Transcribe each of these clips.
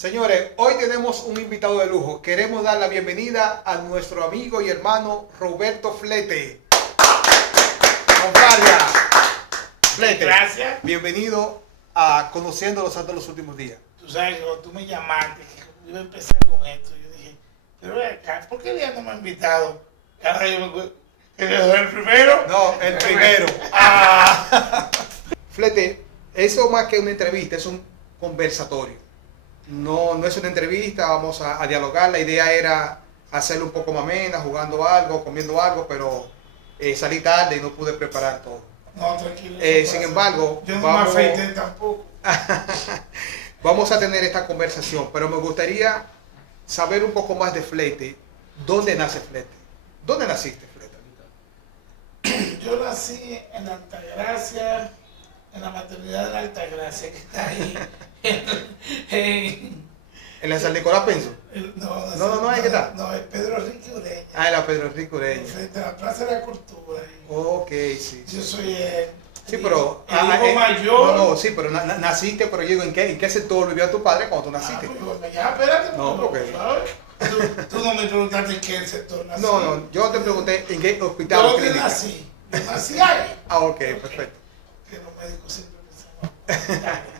Señores, hoy tenemos un invitado de lujo. Queremos dar la bienvenida a nuestro amigo y hermano Roberto Flete. Compadre, Flete, gracias. Bienvenido a Conociendo los Santos de los Últimos Días. Tú sabes que cuando tú me llamaste, que iba a empezar con esto, yo dije, pero ve acá, ¿por qué día no me ha invitado? Ahora yo me acuerdo, ¿el primero? No, el primero. Flete, eso más que una entrevista, es un conversatorio. No es una entrevista, vamos a dialogar. La idea era hacerlo un poco más amena, jugando algo, comiendo algo, pero salí tarde y no pude preparar todo. No, tranquilo. Sin embargo, yo no me afeité tampoco. Vamos a tener esta conversación, pero me gustaría saber un poco más de Flete. ¿Dónde nace Flete? ¿Dónde naciste, Flete? Yo nací en Altagracia, en la maternidad de la Altagracia, que está ahí ¿En la San Nicolás Penso? No, ¿ahí qué está? No, es Pedro Enrique Ureña. Ah, en la Pedro Enrique Ureña. Frente a la Plaza de la Cultura. Ok, sí. Yo soy sí, pero el hijo mayor. No, sí, pero naciste, pero yo digo, ¿en qué sector vivía tu padre cuando tú naciste? Ya, espérate. No, porque... Tú no me preguntaste en qué sector nací. No, yo te pregunté en qué hospital. Yo que nací. Yo nací ahí. Ok, perfecto. Que los médicos siempre pensaban.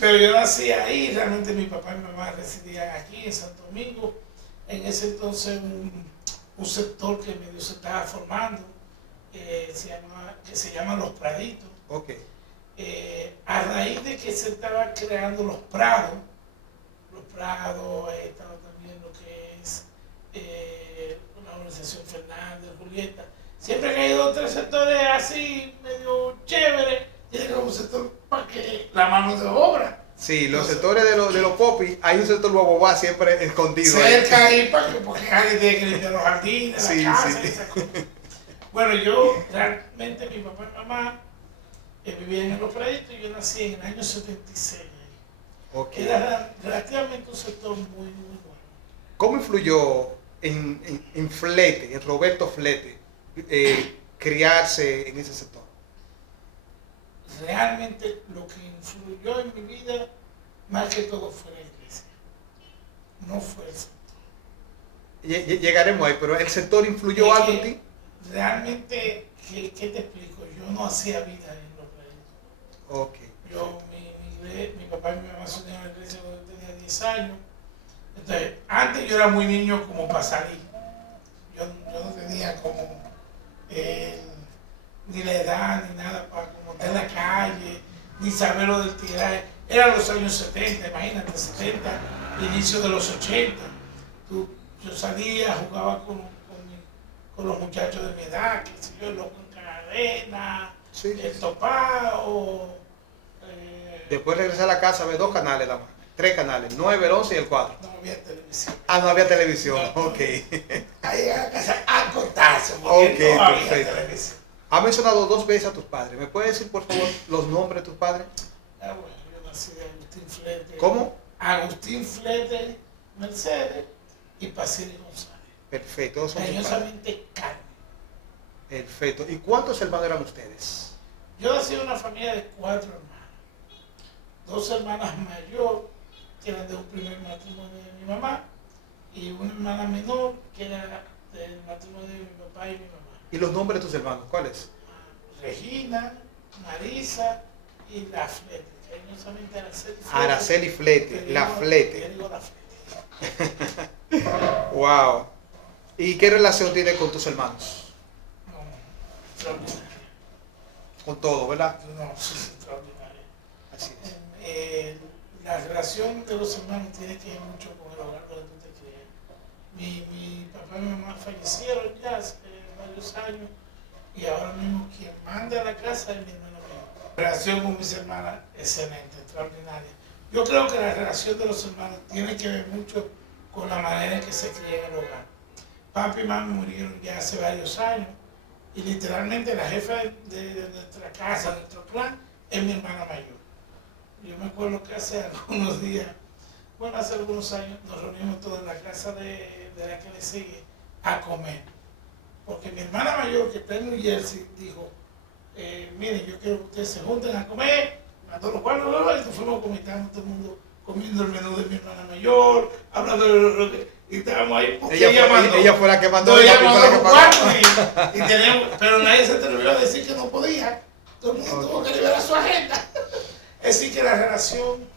Pero yo nací ahí, realmente mi papá y mi mamá residían aquí en Santo Domingo. En ese entonces un sector que medio se estaba formando, que se llama Los Praditos. Okay. A raíz de que se estaban creando los prados, estaba también lo que es la organización Fernández, Julieta. Siempre han ido tres sectores así, medio chéveres, y era un sector para que la mano de obra. Sí, los sectores de los popis, hay un sector guabobá siempre escondido. Cerca ahí, porque alguien tiene que limpiar los jardines, sí, la casa, sí. esas cosas. Bueno, yo realmente, mi papá y mamá vivían en Los Praditos y yo nací en el año 76. Okay. Era relativamente un sector muy bueno. ¿Cómo influyó en Flete, en Roberto Flete, criarse en ese sector? Realmente lo que influyó en mi vida, más que todo, fue la iglesia. No fue el sector. Llegaremos ahí, pero ¿el sector influyó algo en ti? Realmente, ¿qué te explico? Yo no hacía vida en Los Praditos. Okay. Mi papá y mi mamá se unieron a la iglesia cuando yo tenía 10 años. Entonces, antes yo era muy niño como para salir. Yo no tenía como ni la edad ni nada para como estar en la calle, ni saber lo del tiraje. Eran los años 70, imagínate, 70, inicio de los 80. Yo salía, jugaba con los muchachos de mi edad, que sé yo, loco en cadena, sí. El Topao. Después regresé a la casa, ve 2 canales, nada más. 3 canales, 9, el 11 y el 4. No había televisión. No había televisión, No. ok. Ahí a la casa a contarse, Ok, porque no había perfecto. televisión. Ha mencionado 2 veces a tus padres. ¿Me puedes decir, por favor, los nombres de tus padres? Bueno, yo nací de Agustín Flete. ¿Cómo? Agustín Flete Mercedes y Pacini González. Perfecto, todos son tus padres. Cariñosamente Carmen. Perfecto. ¿Y cuántos hermanos eran ustedes? Yo nací en una familia de 4 hermanos. 2 hermanas mayores, que eran de un primer matrimonio de mi mamá, y una hermana menor, que era del matrimonio de mi papá y mi mamá. ¿Y los nombres de tus hermanos? ¿Cuáles? Regina, Marisa y la Flete. Cariñosamente Araceli Flete. Araceli Flete, la Flete. Yo digo la Flete. Wow. ¿Y qué relación tienes con tus hermanos? No, extraordinaria. Con todo, ¿verdad? No, sí, extraordinaria. Así es. La relación de los hermanos tiene que ver mucho con el hogar donde tú te crías. Mi papá y mi mamá fallecieron ya hace varios años y ahora mismo quien manda a la casa es mi hermano mío. La relación con mis hermanas, excelente, extraordinaria. Yo creo que la relación de los hermanos tiene que ver mucho con la manera en que se cría en el hogar. Papi y mami murieron ya hace varios años y literalmente la jefa de nuestra casa, de nuestro clan, es mi hermana mayor. Yo me acuerdo que hace algunos días, hace algunos años, nos reunimos todos en la casa de la que le sigue a comer. Porque mi hermana mayor, que está en New Jersey, dijo, miren, yo quiero que ustedes se junten a comer, a todos los cuartos, y nos fuimos comentando todo el mundo comiendo el menú de mi hermana mayor, hablando de lo que... Y estábamos ahí porque ella fue la que mandó. No, ella mandó los cuartos y teníamos, pero nadie se atrevió a decir que no podía. Todo el mundo tuvo que liberar su agenda. Es decir, que la relación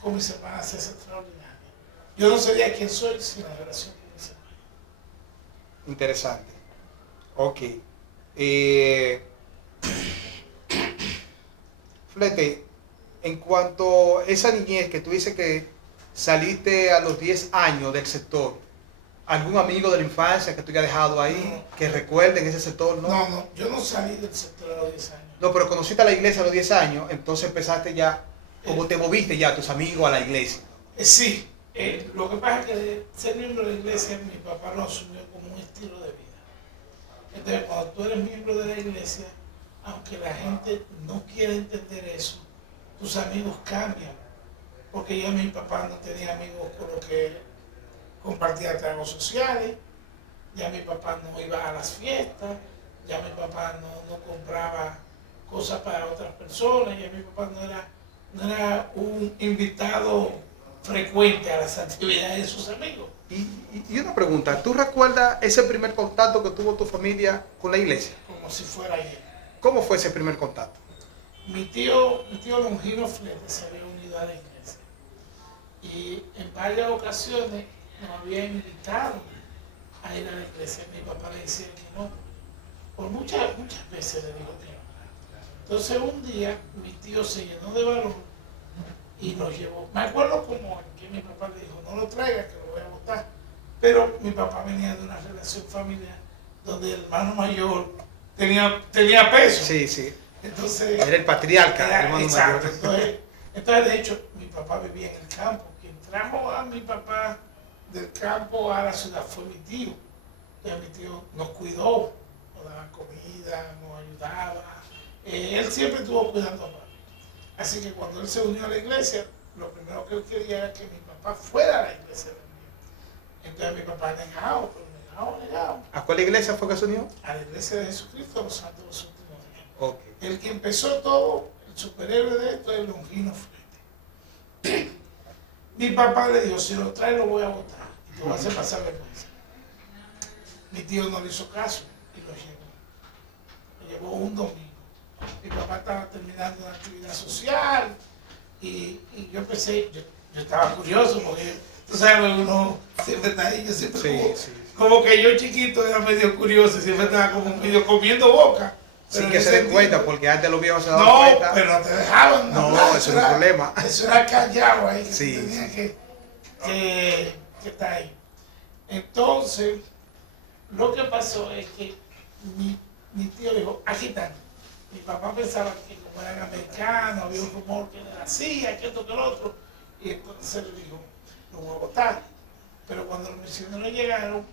con mis hermanas es extraordinaria. Yo no sería quien soy sin la relación con mis hermanas. Interesante. Ok. Flete, en cuanto a esa niñez que tú dices que saliste a los 10 años del sector, ¿algún amigo de la infancia que tú hayas dejado ahí, que recuerden ese sector? No, yo no salí del sector a los 10 años. No, pero conociste a la iglesia a los 10 años, entonces empezaste ya, como te moviste ya a tus amigos a la iglesia. Sí, lo que pasa es que ser miembro de la iglesia, mi papá lo asumió como un estilo de vida. Entonces, cuando tú eres miembro de la iglesia, aunque la gente no quiere entender eso, tus amigos cambian. Porque yo, mi papá no tenía amigos con los que compartía tragos sociales, ya mi papá no iba a las fiestas, ya mi papá no compraba cosas para otras personas, ya mi papá no era un invitado frecuente a las actividades de sus amigos. Y una pregunta, ¿tú recuerdas ese primer contacto que tuvo tu familia con la iglesia? Como si fuera ayer. ¿Cómo fue ese primer contacto? Mi tío Longino Flete se había unido a la iglesia y en varias ocasiones nos había invitado a ir a la iglesia. Mi papá le decía que no, por muchas veces le dijo que no. Entonces un día mi tío se llenó de valor y lo llevó. Me acuerdo como que mi papá le dijo, no lo traiga, que lo voy a botar. Pero mi papá venía de una relación familiar donde el hermano mayor tenía peso. Sí, sí. Entonces, era el patriarca, era, hermano exacto, mayor. entonces, de hecho, mi papá vivía en el campo. Quien trajo a mi papá del campo a la ciudad fue mi tío. Entonces mi tío nos cuidó, nos daba comida, nos ayudaba. Él siempre estuvo cuidando a papá. Así que cuando él se unió a la iglesia, lo primero que él quería era que mi papá fuera a la iglesia también. Entonces mi papá negado. ¿A cuál iglesia fue que se unió? A la iglesia de Jesucristo de los Santos de los Últimos Días. Okay. El que empezó todo, el superhéroe de esto, es Longino Flete. Mi papá le dijo, si lo trae lo voy a botar y te voy a hacer pasar vergüenza. Mi tío no le hizo caso y lo llevó. Lo llevó un domingo. Mi papá estaba terminando una actividad social y yo empecé, yo estaba curioso porque tú sabes, uno siempre está ahí, yo siempre como que yo chiquito era medio curioso, siempre estaba como medio comiendo boca. Sin que se den cuenta, porque antes los viejos se daban no, cuenta. No, pero no te dejaban. No, eso era un problema. Eso era callado ahí, que sí, tenía que estar ahí. Entonces, lo que pasó es que mi tío dijo, aquí están. Mi papá pensaba que como eran americanos, había un rumor que era así, que esto, que lo otro. Y entonces le dijo, lo voy a votar. Pero cuando los misioneros llegaron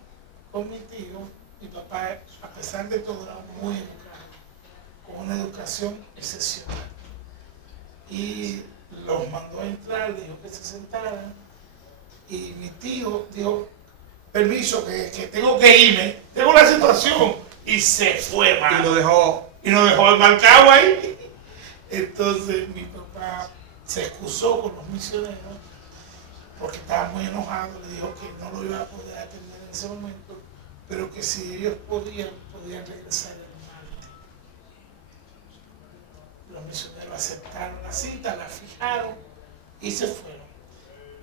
con mi tío, mi papá, a pesar de todo, era muy educado, con una educación excepcional. Y los mandó a entrar, dijo que se sentaran. Y mi tío dijo, permiso, que tengo que irme, tengo una situación. Y se fue, mano. Y lo dejó embarcado ahí. Entonces mi papá se excusó con los misioneros porque estaba muy enojado. Le dijo que no lo iba a poder atender en ese momento, pero que si ellos podían regresar el martes. Los misioneros aceptaron la cita, la fijaron y se fueron.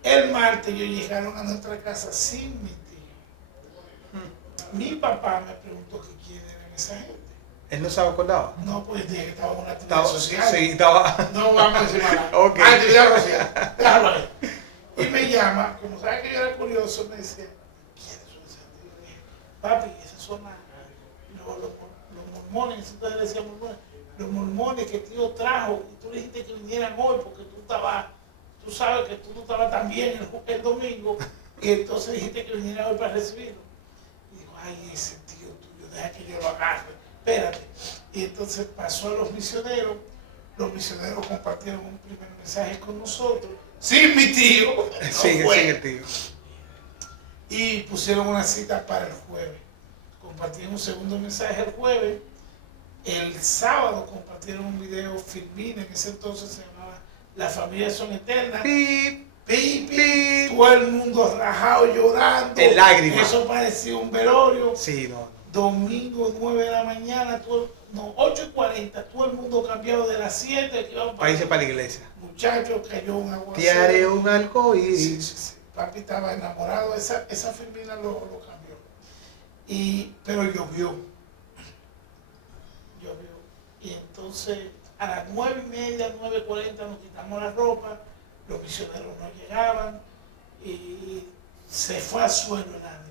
El martes ellos llegaron a nuestra casa sin mi tío. Mi papá me preguntó que quién eran esa gente. ¿Él no se acordaba? No, pues dije que estaba en una actividad social. Sí, estaba. No vamos a decir nada. Okay. Actividad social. Déjalo ahí. Y me llama, como sabe que yo era curioso, me dice, ¿quiénes son esas gente? Papi, esas son los mormones, entonces le decía mormones, los mormones que tío trajo, y tú le dijiste que vinieran hoy porque tú sabes que tú no estabas tan bien el domingo, y entonces dijiste que vinieran hoy para recibirlo. Y digo, ay, ese tío tuyo, deja que yo lo agarre, espérate. Y entonces pasó a los misioneros compartieron un primer mensaje con nosotros, sin mi tío, sin el tío. Y pusieron una cita para el jueves. Compartieron un segundo mensaje el jueves. El sábado compartieron un video Filmina, en ese entonces se llamaba las familias son eternas. Pip, Pi, pi, pip. todo el mundo rajado llorando. En lágrimas. Eso parecía un velorio. Sí, no. Domingo 9 de la mañana, 8:40, todo el mundo cambiado de las 7 que íbamos Para irse para la iglesia. Muchachos, cayó un aguacero. Te haré un arcoíris. Sí, sí, sí. Papi estaba enamorado, esa filmina lo cambió. Pero llovió. Y entonces a las 9:30, 9:40 nos quitamos la ropa, los misioneros no llegaban y se fue a suelo el ánimo.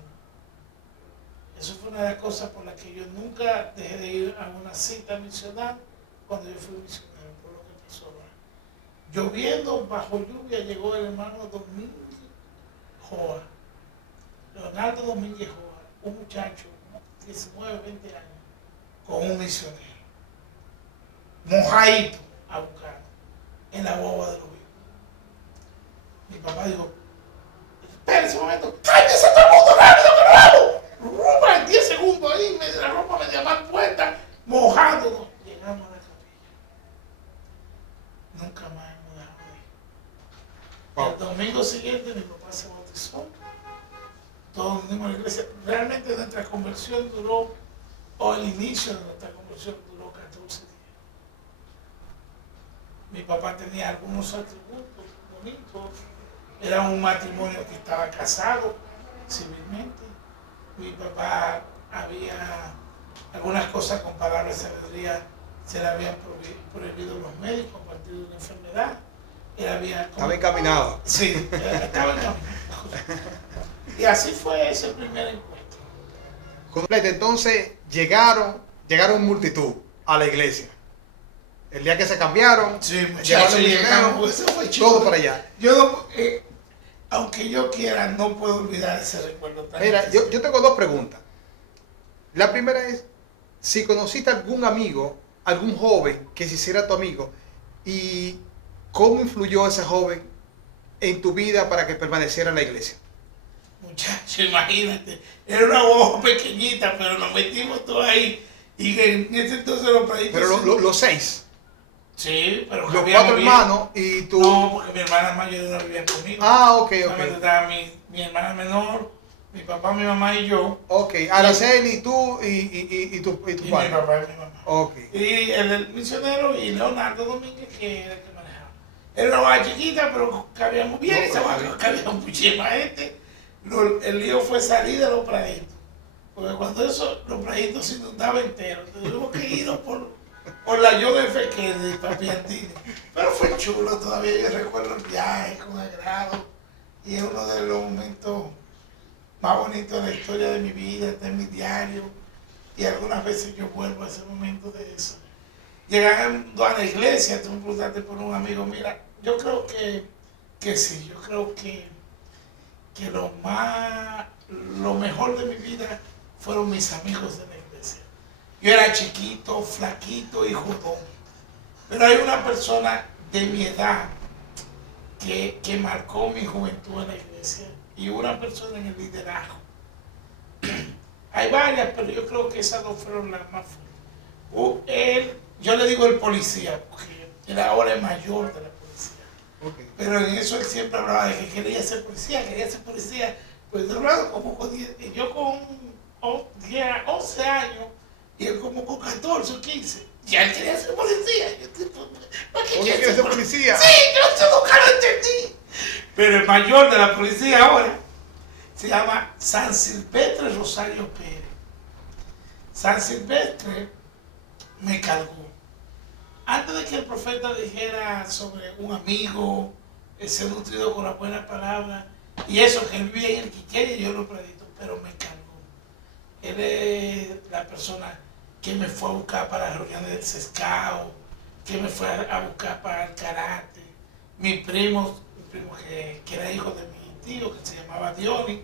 Eso fue una de las cosas por las que yo nunca dejé de ir a una cita misional cuando yo fui misionero, por lo que pasó ahora. Lloviendo, bajo lluvia, llegó el hermano Domínguez Joa, Leonardo Domínguez Joa, un muchacho, 19, 20 años, con un misionero, mojadito a buscar en la guagua de los hijos. Mi papá dijo, espera ese momento, ¡cállese todo el mundo rápido que nos vamos! Rumba en 10 segundos ahí, la ropa media mal puesta, mojándonos. Llegamos a la capilla. Nunca más hemos dejado de ir. Wow. El domingo siguiente mi papá se bautizó. Todos vinimos a la iglesia. Realmente nuestra conversión duró, o el inicio de nuestra conversión duró 14 días. Mi papá tenía algunos atributos bonitos. Era un matrimonio que estaba casado civilmente. Mi papá había algunas cosas comparables a sabiduría, se le habían prohibido los médicos a partir de una enfermedad. Él había... Estaba encaminado. Sí, estaba encaminado. Y así fue ese primer encuentro. Entonces llegaron multitud a la iglesia. El día que se cambiaron, Sí, llegaron muchachos, llegamos, misioneros, eso fue chulo. todo para allá. Yo no, aunque yo quiera, no puedo olvidar ese recuerdo tan Mira, especial. yo tengo dos preguntas. La primera es, si conociste algún amigo, algún joven que se hiciera tu amigo, y cómo influyó ese joven en tu vida para que permaneciera en la iglesia. Muchacho, imagínate, era una guagua pequeñita, pero nos metimos todos ahí. Y en ese entonces los países... Pero los 6, Sí, pero los cabíamos 4 bien. hermanos y tú... No, porque mi hermana mayor no vivía conmigo. Ah, ok, Solamente ok. estaba mi hermana menor, mi papá, mi mamá y yo. Ok, Araceli, tú y tu Y mi padre. papá y mi mamá. Ok. Y el misionero y Leonardo Domínguez, que era el que manejaba. Era una guagua chiquita, pero cabíamos bien, esa guagua cabía muchísima gente. El lío fue salir de los praditos. Porque cuando los praditos se inundaban enteros, tuvimos que irnos por la John F. Kennedy, Papiantini. Pero fue chulo, todavía yo recuerdo el viaje con agrado. Y es uno de los momentos más bonitos de la historia de mi vida, de mi diario. Y algunas veces yo vuelvo a ese momento de eso. Llegando a la iglesia, tú me preguntaste por un amigo, mira, yo creo que sí, yo creo que lo mejor de mi vida fueron mis amigos de la iglesia. Yo era chiquito, flaquito y jodón, pero hay una persona de mi edad que marcó mi juventud en la iglesia y una persona en el liderazgo. Hay varias, pero yo creo que esas dos fueron las más fuertes. Yo le digo el policía, porque él ahora es mayor de la policía. Okay. Pero en eso él siempre hablaba de que quería ser policía. Pues yo hablaba como yo con 11 años y él como con 14 o 15. Ya él quería ser policía. ¿Para qué ¿Qué quieres ser policía? Sí, yo nunca lo entendí. Pero el mayor de la policía ahora se llama San Silvestre Rosario Pérez. San Silvestre me cargó. Antes de que el profeta dijera sobre un amigo, ser nutrido con la buena palabra, y eso que él vivía en el Quiqueya y yo lo predito, pero me cargó. Él es la persona que me fue a buscar para las reuniones del Sescao, que me fue a buscar para el karate. Mi primo que era hijo de mi tío, que se llamaba Dionis,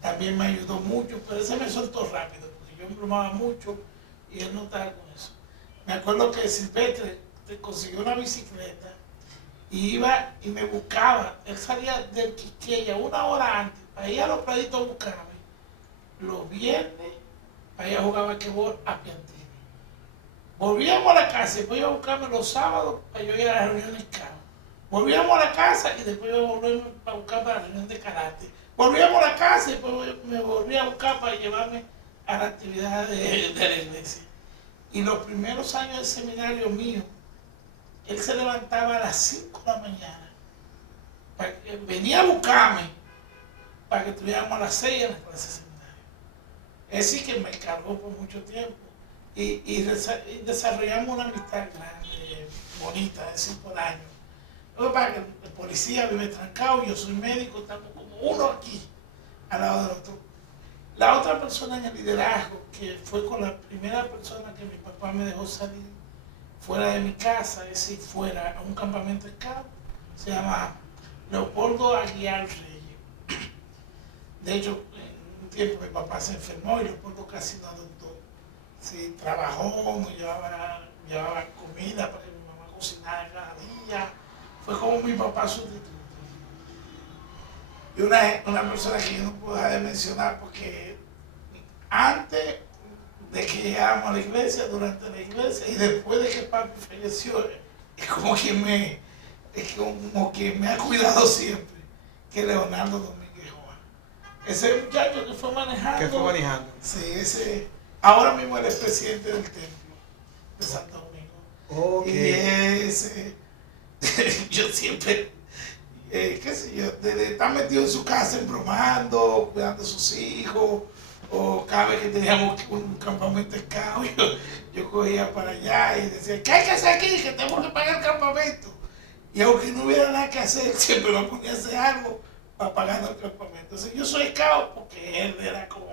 también me ayudó mucho, pero ese me soltó rápido, porque yo embromaba mucho y él no estaba con eso. Me acuerdo que Silvestre consiguió una bicicleta y iba y me buscaba. Él salía del Quiqueya 1 hora antes para ir a los praditos a buscarme. Los viernes, para ir a jugar basquetbol a Piantini. Volvíamos a la casa y después iba a buscarme los sábados para yo ir a las reuniones en Cabo. Volvíamos a la casa y después volvíamos a buscar para la reunión de karate. Volvíamos a la casa y después me volví a buscar para llevarme a la actividad de la iglesia. Y los primeros años del seminario mío, él se levantaba a las 5 de la mañana. Venía a buscarme para que estuviéramos a las 6 en la clase de seminario. Es decir, que me cargó por mucho tiempo. Y desarrollamos una amistad grande, bonita, de 5 años. Lo que pasa es que el policía vive trancado, yo soy médico, estamos como uno aquí, al lado del otro. La otra persona en el liderazgo, que fue con la primera persona que mi papá me dejó salir fuera de mi casa, es decir, fuera a un campamento de campo, se llama Leopoldo Aguiar Reyes. De hecho, en un tiempo mi papá se enfermó y Leopoldo casi no adoptó. Sí, trabajó, nos llevaba comida para que mi mamá cocinara cada día. Fue como mi papá sustituto. Y una persona que yo no puedo dejar de mencionar porque antes de que llegáramos a la iglesia, durante la iglesia y después de que papi falleció, es como que me ha cuidado siempre, que Leonardo Domínguez Joa. Ese muchacho que fue manejando. ¿Qué fue manejando? Sí, ahora mismo él es presidente del templo de Santo Domingo. Okay. Y ese, yo siempre, qué sé yo, de estar metido en su casa embromando, cuidando a sus hijos, o cada vez que teníamos un campamento escavo, yo cogía para allá y decía, ¿qué hay que hacer aquí? Que tenemos que pagar el campamento. Y aunque no hubiera nada que hacer, siempre me ponía a hacer algo para pagar el campamento. Entonces yo soy escavo porque él era como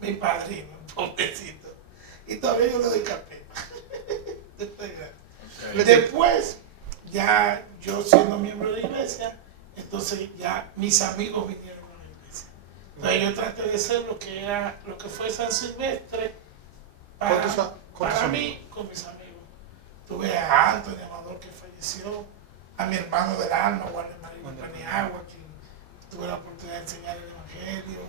mi padrino, pobrecito. Y todavía yo le doy carpeta. Después, ya yo siendo miembro de la iglesia, entonces ya mis amigos vinieron a la iglesia. Entonces yo traté de ser lo que fue San Silvestre para mí, con mis amigos. Tuve a Antonio Amador, que falleció, a mi hermano del alma, Guardia María Paniagua, quien tuve la oportunidad de enseñar el evangelio,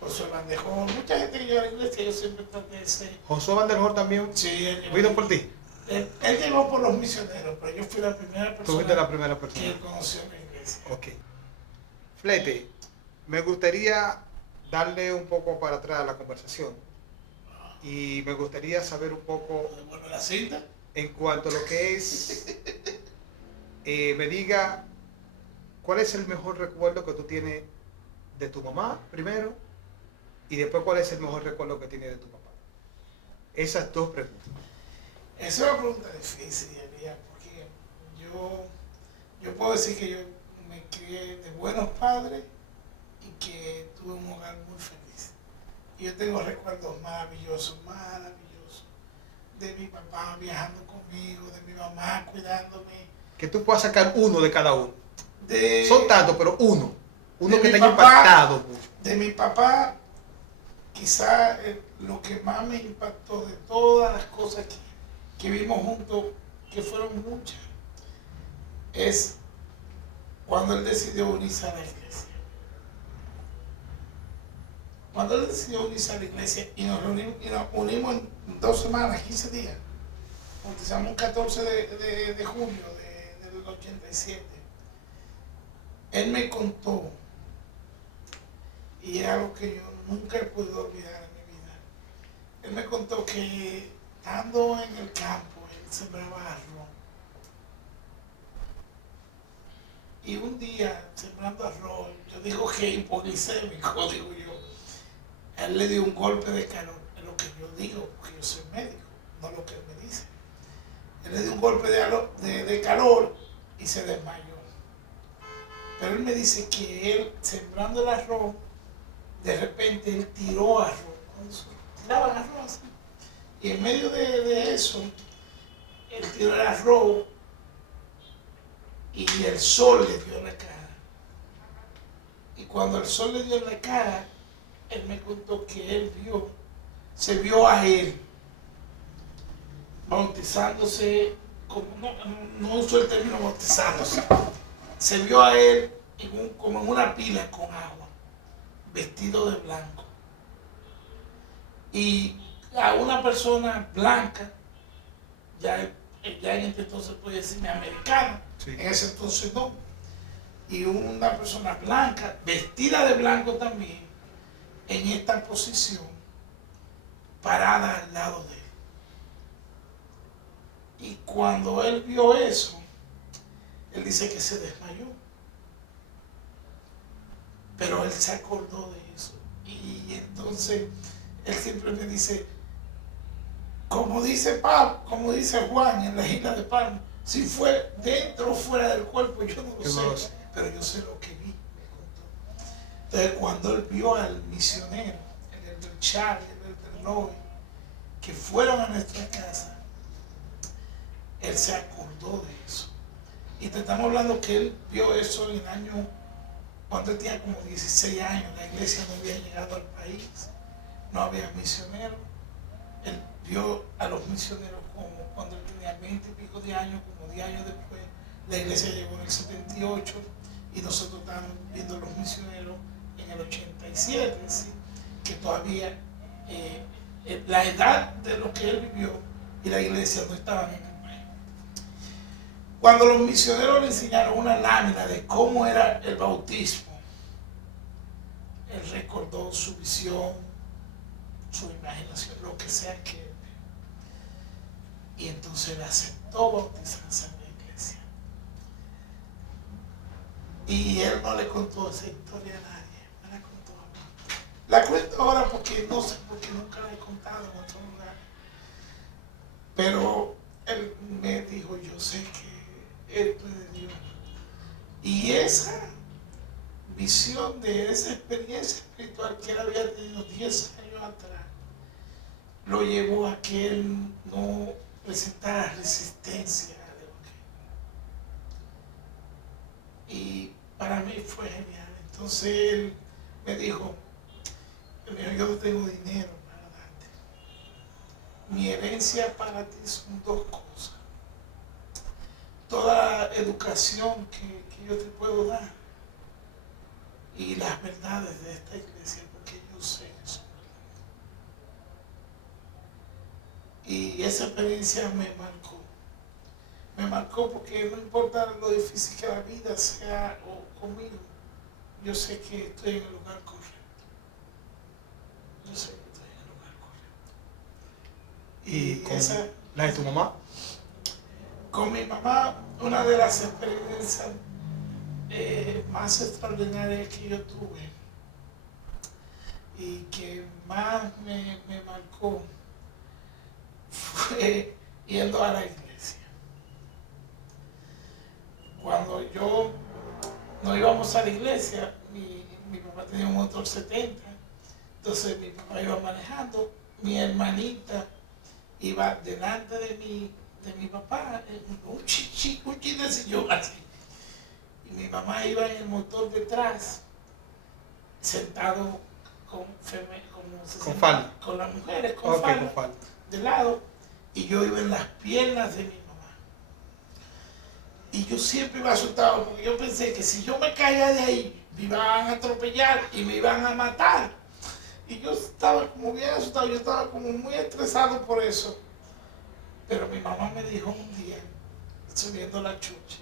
José Bandejón, mucha gente que llegó a la iglesia, yo siempre traté de ser. ¿José Bandejón también? Sí, él ¿Vino por ti? Él llegó por los misioneros, pero yo fui la primera persona, ¿Tú fuiste la primera persona que él conoció en la iglesia. Ok. Flete, me gustaría darle un poco para atrás a la conversación y me gustaría saber un poco Bueno, la cinta. en cuanto a lo que es, me diga cuál es el mejor recuerdo que tú tienes de tu mamá primero y después cuál es el mejor recuerdo que tienes de tu papá. Esas dos preguntas. Esa es una pregunta difícil, Elías, porque yo puedo decir que yo me crié de buenos padres y que tuve un hogar muy feliz. Y yo tengo recuerdos maravillosos, de mi papá viajando conmigo, de mi mamá cuidándome. Que tú puedas sacar uno de cada uno. De, Son tantos, pero uno que mi te haya papá, impactado mucho. De mi papá, quizá lo que más me impactó de todas las cosas que vimos juntos, que fueron muchas, es cuando él decidió unirse a la iglesia. Cuando él decidió unirse a la iglesia y nos unimos en 2 semanas, 15 días, bautizamos un 14 de junio del 87, él me contó, y es algo que yo nunca he podido olvidar en mi vida. Él me contó que estando en el campo, él sembraba arroz. Y un día, sembrando arroz, yo digo que hipoglicémico, digo yo, él le dio un golpe de calor, es lo que yo digo, porque yo soy médico, no lo que él me dice. Él le dio un golpe de calor y se desmayó. Pero él me dice que él, sembrando el arroz, de repente él tiró arroz. Tiraban arroz así. Y en medio de eso, él tiró el arroz y el sol le dio en la cara. Y cuando el sol le dio en la cara, él me contó que él se vio a él bautizándose, como no uso el término bautizándose, se vio a él como en una pila con agua, vestido de blanco. Y a una persona blanca, ya en este entonces puede decirme americana, Sí. En ese entonces no. Y una persona blanca, vestida de blanco también, en esta posición, parada al lado de él. Y cuando él vio eso, él dice que se desmayó. Pero él se acordó de eso. Y entonces él siempre me dice, como dice Pablo, como dice Juan en la isla de Palma, si fue dentro o fuera del cuerpo, yo no lo sé, pero yo sé lo que vi, me contó. Entonces cuando él vio al misionero, el del Charlie, el del Loy, que fueron a nuestra casa, él se acordó de eso. Y te estamos hablando que él vio eso en el año, cuando él tenía como 16 años, la iglesia no había llegado al país, no había misioneros. Él vio a los misioneros como cuando él tenía 20 y pico de años, como 10 años después, la iglesia llegó en el 78 y nosotros estábamos viendo a los misioneros en el 87, ¿sí? Que todavía la edad de lo que él vivió y la iglesia no estaban en el país. Cuando los misioneros le enseñaron una lámina de cómo era el bautismo, él recordó su visión, su imaginación, lo que sea que él vio. Y entonces él aceptó bautizarse en la iglesia. Y él no le contó esa historia a nadie, me la contó a mí. La cuento ahora porque no sé, porque nunca la he contado en otro lugar. Pero él me dijo, yo sé que esto es de Dios. Y esa visión de esa experiencia espiritual que él había tenido 10 años atrás, lo llevó a que él no presentara resistencia a lo que. Y para mí fue genial. Entonces él me dijo, yo no tengo dinero para darte. Mi herencia para ti son dos cosas. Toda la educación que yo te puedo dar y las verdades de esta iglesia, porque yo sé que son verdades. Y esa experiencia me marcó. Me marcó porque no importa lo difícil que la vida sea conmigo, yo sé que estoy en el lugar correcto. Yo sé que estoy en el lugar correcto. ¿Y con la de tu mamá? Con mi mamá, una de las experiencias más extraordinarias que yo tuve y que más me marcó fue yendo a la iglesia. Cuando yo no íbamos a la iglesia, mi papá tenía un motor 70, entonces mi papá iba manejando, mi hermanita iba delante de mi papá, un chinecillo así. Y mi mamá iba en el motor detrás, sentado con falda. con las mujeres, con falda, falda, de lado, y yo iba en las piernas de mi mamá. Y yo siempre iba asustado, porque yo pensé que si yo me caía de ahí, me iban a atropellar y me iban a matar. Y yo estaba como bien asustado, yo estaba como muy estresado por eso. Pero mi mamá me dijo un día, subiendo la chucha,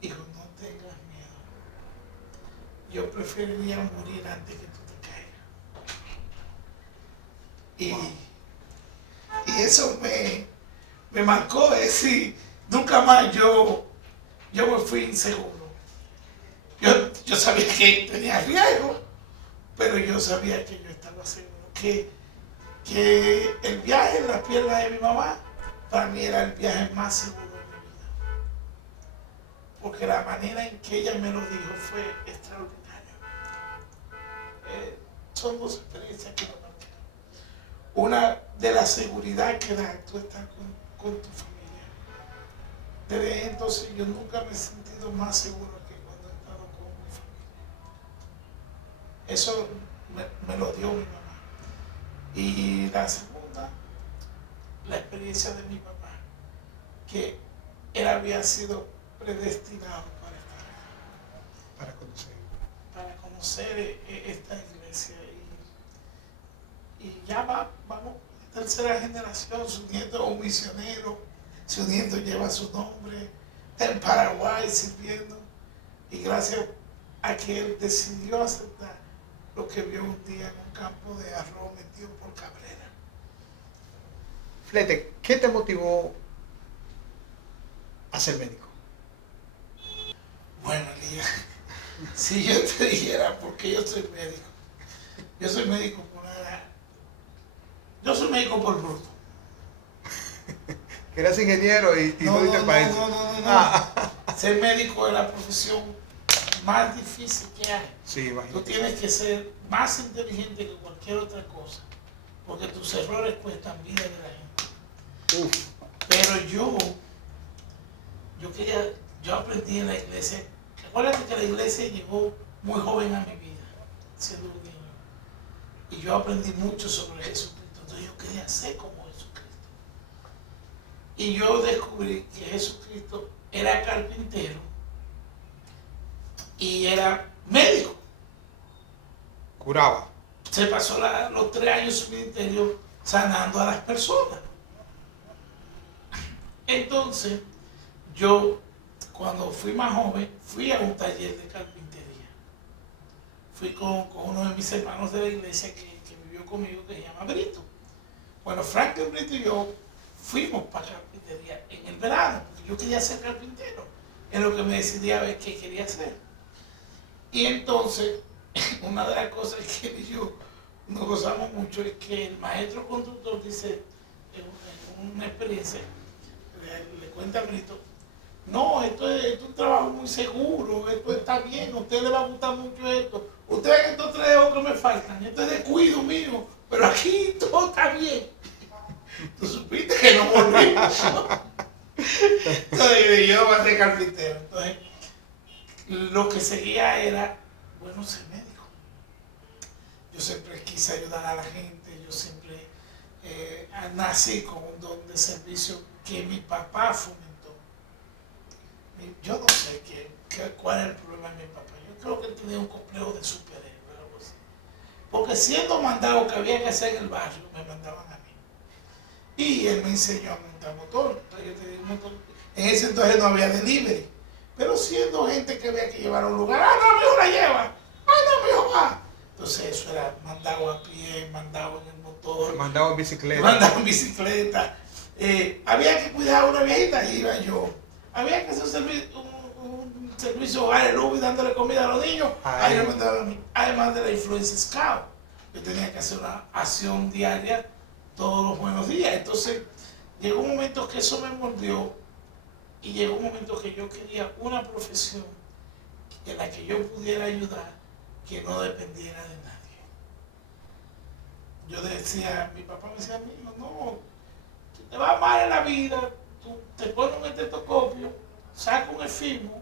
hijo, no tengas miedo. Yo preferiría morir antes que tú te caigas. Y eso me marcó, es decir, nunca más yo me fui inseguro. Yo sabía que tenía riesgo, pero yo sabía que yo estaba seguro. Que el viaje en la pierna de mi mamá, para mí era el viaje más seguro de mi vida. Porque la manera en que ella me lo dijo fue extraordinaria. Son dos experiencias que me marcaron. Una de la seguridad que da tú estar con tu familia. Desde entonces yo nunca me he sentido más seguro que cuando he estado con mi familia. Eso me lo dio mi mamá. Y la segunda, la experiencia de mi papá, que él había sido predestinado para estar acá, para conocer esta iglesia. Y ya vamos, tercera generación, su nieto es un misionero, su nieto lleva su nombre, en Paraguay sirviendo, y gracias a que él decidió aceptar lo que vio un día en un campo de arroz metido por Cabrera. Flete, ¿qué te motivó a ser médico? Bueno, Elías, si yo te dijera por qué yo soy médico, yo soy médico yo soy médico por bruto. Que eras ingeniero y no diste para eso. No. Ser médico es la profesión más difícil que hay. Sí, imagínate. Tú tienes que ser más inteligente que cualquier otra cosa, porque tus errores cuestan vida de la gente. Uf. Pero yo aprendí en la iglesia. Acuérdate que la iglesia llegó muy joven a mi vida, siendo un niño. Y yo aprendí mucho sobre Jesucristo. Entonces yo quería ser como Jesucristo. Y yo descubrí que Jesucristo era carpintero y era médico. Curaba. Se pasó los 3 años de su ministerio sanando a las personas. Entonces, yo, cuando fui más joven, fui a un taller de carpintería. Fui con uno de mis hermanos de la iglesia que vivió conmigo, que se llama Brito. Bueno, Franklin Brito y yo fuimos para carpintería en el verano, porque yo quería ser carpintero. Es lo que me decidí a ver qué quería hacer. Y entonces, una de las cosas que él y yo nos gozamos mucho es que el maestro constructor dice, en una experiencia, le cuenta a Brito, no, esto es un trabajo muy seguro, esto está bien, a usted le va a gustar mucho esto. Ustedes estos 3 ojos que me faltan, esto es descuido mío, pero aquí todo está bien. Tú supiste que no volvimos, ¿no? Entonces yo voy a ser carpintero. Entonces, lo que seguía era, bueno, ser médico. Yo siempre quise ayudar a la gente, yo siempre nací con un don de servicio que mi papá fomentó. Yo no sé cuál es el problema de mi papá. Yo creo que él tenía un complejo de superhéroe, algo así. Porque siendo mandado que había que hacer en el barrio, me mandaban a mí. Y él me enseñó a montar motor. Entonces yo tenía un motor. En ese entonces no había delivery. Pero siendo gente que había que llevar a un lugar, no, mijo, la lleva. No, mijo, va. Entonces eso era mandado a pie, mandado en el motor. Mandado en bicicleta. Mandado en bicicleta. Había que cuidar a una viejita, iba yo. Había que hacer un servicio hogar en Ubi dándole comida a los niños. Ahí me mandaban a mí. Además de la influencia Scout. Yo tenía que hacer una acción diaria todos los buenos días. Entonces llegó un momento que eso me mordió y llegó un momento que yo quería una profesión en la que yo pudiera ayudar, que no dependiera de nadie. Yo decía, mi papá me decía a mí, no, si te va mal en la vida, tú te pones un estetoscopio, saca un efimo,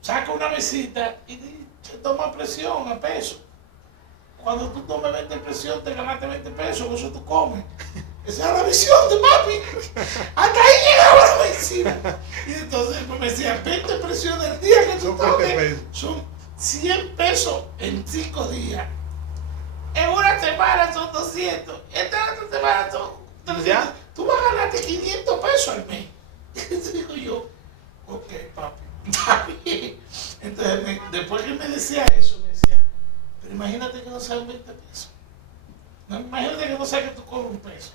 saca una mesita y te toma presión a peso. Cuando tú tomes 20 presión, te ganaste 20 pesos, con eso tú comes. Esa era la visión de papi. Hasta ahí llegaba la medicina. Y entonces pues, me decía, 20 presiones al día que tú tomes. Son 100 pesos en 5 días. En una semana son 200. Esta otra semana son 300. ¿Ya? Tú vas a ganarte 500 pesos al mes. Entonces digo yo, ok, papi, está bien. Entonces, después que me decía eso, me decía, pero imagínate que no sean 20 pesos. No, imagínate que no sea que tú cobres un peso.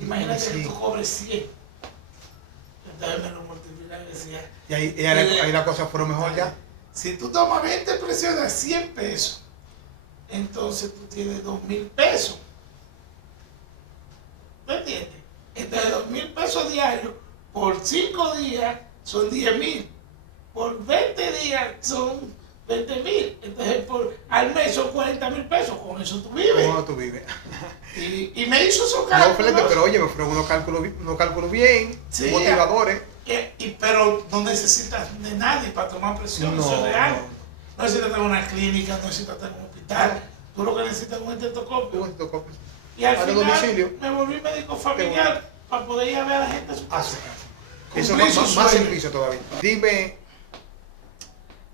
Imagínate que tú cobres 100. Entonces me lo multiplicaba y decía. Y ahí la cosa fue mejor ya. Si tú tomas 20 presiones a 100 pesos, entonces tú tienes 2,000 pesos. ¿Me entiendes? Entonces 2,000 pesos diarios por 5 días son 10,000. Por 20 días son 20,000. Entonces al mes son 40,000 pesos. Con eso tú vives. ¿Cómo tú vives? Y me hizo esos cálculos. No, Flete, pero oye, me fueron unos cálculos bien, sí, motivadores. Pero no necesitas de nadie para tomar presión, eso es real. No necesitas tener una clínica, no necesitas tener un hospital. Tú lo que necesitas es un estetoscopio. Y al final domicilio, me volví médico familiar para poder ir a ver a la gente a su casa. Eso es más servicio todavía. Dime,